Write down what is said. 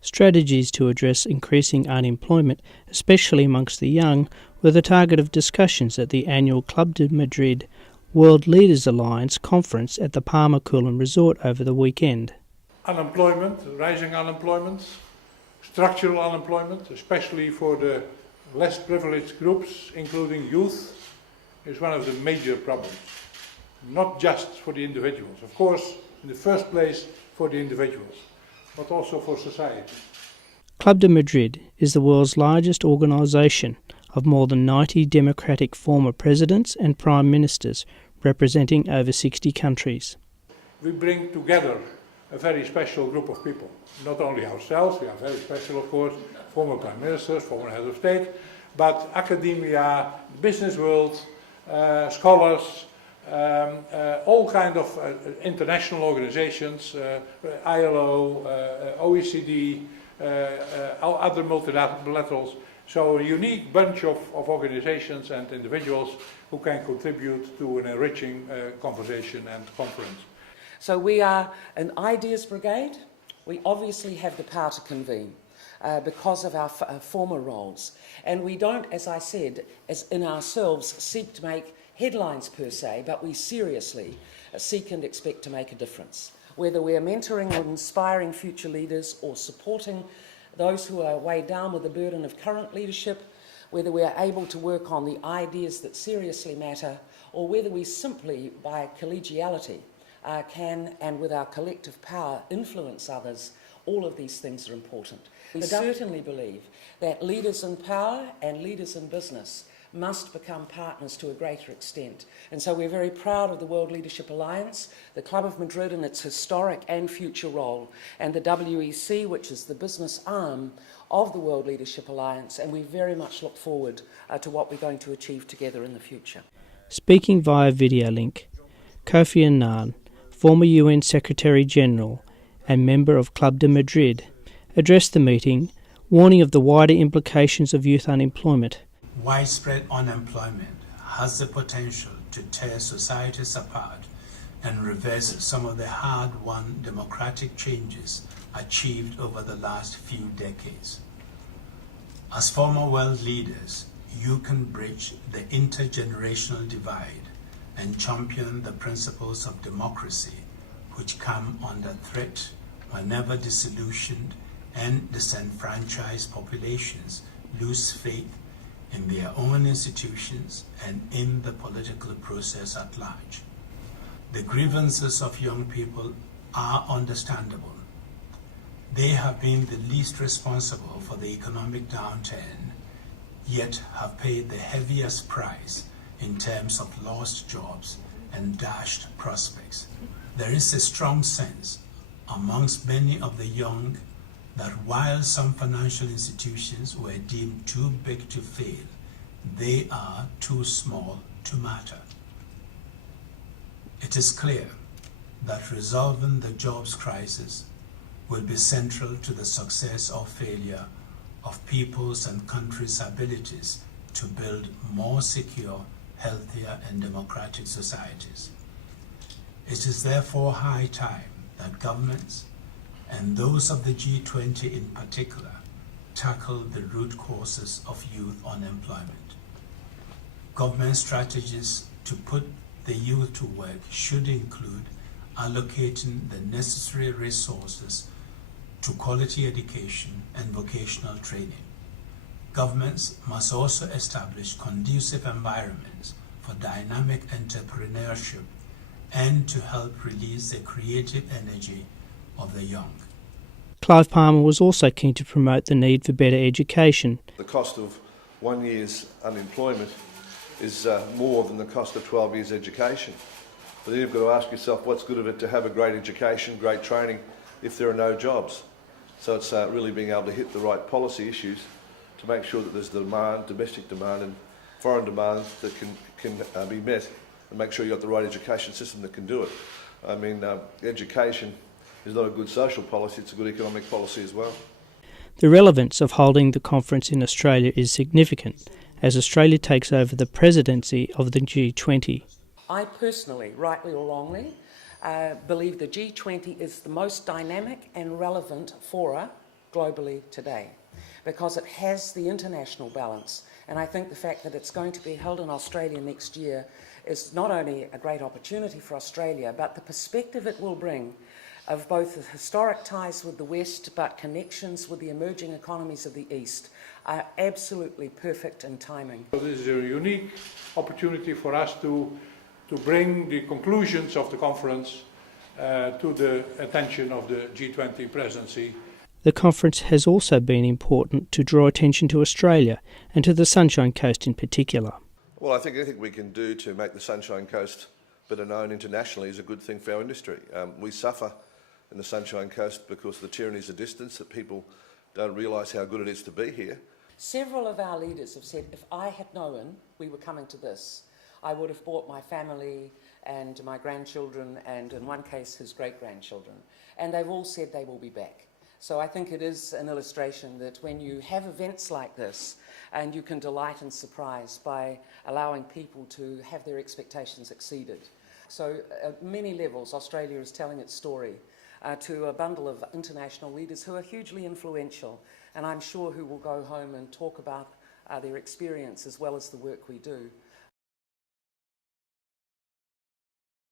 Strategies to address increasing unemployment, especially amongst the young, were the target of discussions at the annual Club De Madrid World Leaders Alliance conference at the Palmer Coolum Resort over the weekend. Unemployment, rising unemployment, structural unemployment, especially for the less privileged groups, including youth, is one of the major problems. Not just for the individuals, of course, in the first place for the individuals, but also for society. Club De Madrid is the world's largest organisation of more than 90 democratic former presidents and prime ministers representing over 60 countries. We bring together a very special group of people. Not only ourselves, we are very special of course, former prime ministers, former heads of state, but academia, business world, scholars, all kind of international organizations, ILO, OECD, other multilaterals. So a unique bunch of organizations and individuals who can contribute to an enriching conversation and conference. So we are an ideas brigade. We obviously have the power to convene because of our former roles. And we don't, as I said, as in ourselves seek to make headlines per se, but we seriously seek and expect to make a difference. Whether we are mentoring and inspiring future leaders or supporting those who are weighed down with the burden of current leadership, whether we are able to work on the ideas that seriously matter, or whether we simply, by collegiality, can, and with our collective power, influence others, all of these things are important. We certainly believe that leaders in power and leaders in business must become partners to a greater extent. And so we're very proud of the World Leadership Alliance, the Club of Madrid in its historic and future role, and the WEC, which is the business arm of the World Leadership Alliance, and we very much look forward to what we're going to achieve together in the future. Speaking via video link, Kofi Annan, former UN Secretary-General and member of Club De Madrid, addressed the meeting, warning of the wider implications of youth unemployment. Widespread unemployment has the potential to tear societies apart and reverse some of the hard-won democratic changes achieved over the last few decades. As former world leaders, you can bridge the intergenerational divide and champion the principles of democracy which come under threat whenever disillusioned and disenfranchised populations lose faith in their own institutions and in the political process at large. The grievances of young people are understandable. They have been the least responsible for the economic downturn, yet have paid the heaviest price in terms of lost jobs and dashed prospects. There is a strong sense amongst many of the young that while some financial institutions were deemed too big to fail, they are too small to matter. It is clear that resolving the jobs crisis will be central to the success or failure of people's and countries' abilities to build more secure, healthier and democratic societies. It is therefore high time that governments, and those of the G20 in particular, tackle the root causes of youth unemployment. Government strategies to put the youth to work should include allocating the necessary resources to quality education and vocational training. Governments must also establish conducive environments for dynamic entrepreneurship and to help release the creative energy of the young. Clive Palmer was also keen to promote the need for better education. The cost of 1 year's unemployment is more than the cost of 12 years' education. But then you've got to ask yourself, what's good of it to have a great education, great training, if there are no jobs? So it's really being able to hit the right policy issues to make sure that there's demand, domestic demand and foreign demand that can be met, and make sure you've got the right education system that can do it. I mean, education is not a good social policy, it's a good economic policy as well. The relevance of holding the conference in Australia is significant, as Australia takes over the presidency of the G20. I personally, rightly or wrongly, believe the G20 is the most dynamic and relevant fora globally today, because it has the international balance. And I think the fact that it's going to be held in Australia next year is not only a great opportunity for Australia, but the perspective it will bring of both the historic ties with the West but connections with the emerging economies of the East are absolutely perfect in timing. So this is a unique opportunity for us to bring the conclusions of the conference to the attention of the G20 presidency. The conference has also been important to draw attention to Australia and to the Sunshine Coast in particular. Well, I think anything we can do to make the Sunshine Coast better known internationally is a good thing for our industry. We suffer in the Sunshine Coast because of the tyrannies of distance, that people don't realise how good it is to be here. Several of our leaders have said, if I had known we were coming to this, I would have brought my family and my grandchildren and, in one case, his great-grandchildren. And they've all said they will be back. So I think it is an illustration that when you have events like this, and you can delight and surprise by allowing people to have their expectations exceeded. So at many levels, Australia is telling its story to a bundle of international leaders who are hugely influential, and I'm sure who will go home and talk about their experience as well as the work we do.